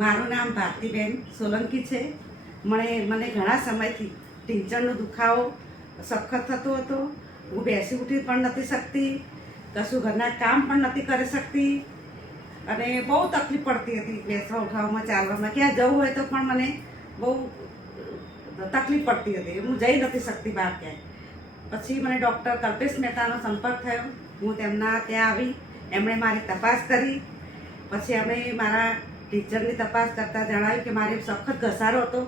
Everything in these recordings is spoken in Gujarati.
મારું નામ ભારતીબેન સોલંકી છે. મને ઘણા સમયથી ઢીંચણનો દુખાવો સખત થતો હતો. હું બેસી ઉઠી પણ નથી શકતી, કશું ઘરના કામ પણ નથી કરી શકતી અને બહુ તકલીફ પડતી હતી બેસવા ઉઠવામાં, ચાલવામાં. ક્યાં જવું હોય તો પણ મને બહુ તકલીફ પડતી હતી. હું જઈ નથી શકતી બહાર ક્યાંય. પછી મને ડૉક્ટર કલ્પેશ મહેતાનો સંપર્ક થયો. હું તેમના ત્યાં આવી, એમણે મારી તપાસ કરી. પછી અમે મારા ટીચરની તપાસ કરતાં જણાવ્યું કે મારે સખત ઘસારો હતો,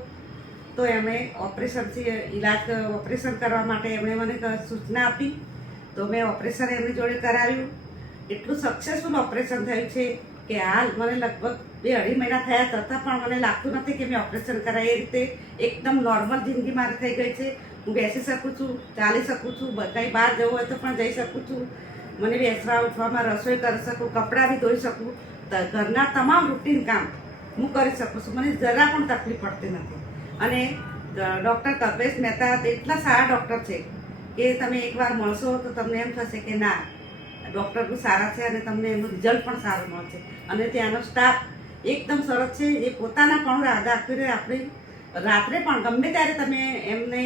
તો એમણે ઓપરેશન કરવા માટે એમણે મને સૂચના આપી. તો મેં ઓપરેશન એમની જોડે કરાવ્યું. એટલું સક્સેસફુલ ઓપરેશન થયું છે કે હાલ મને લગભગ 2-2.5 મહિના થયા, છતાં પણ મને લાગતું નથી કે મેં ઓપરેશન કરાય. એ રીતે એકદમ નોર્મલ જિંદગી મારી થઈ ગઈ છે. હું બેસી શકું છું, ચાલી શકું છું, કંઈ બહાર જવું હોય તો પણ જઈ શકું છું. મને બેસવા ઉઠવામાં, રસોઈ કરી શકું, કપડાં બી ધોઈ શકું, ઘરના તમામ રૂટીન કામ હું કરી શકું છું. મને જરા પણ તકલીફ પડતી નથી. અને ડૉક્ટર કલ્પેશ મહેતા એટલા સારા ડૉક્ટર છે કે તમે એકવાર મળશો તો તમને એમ થશે કે ના, ડૉક્ટર બી સારા છે અને તમને એનું રિઝલ્ટ પણ સારું મળશે. અને ત્યાંનો સ્ટાફ એકદમ સરસ છે. એ પોતાના પણ દાખવીને આપણે રાત્રે પણ ગમે ત્યારે તમે એમને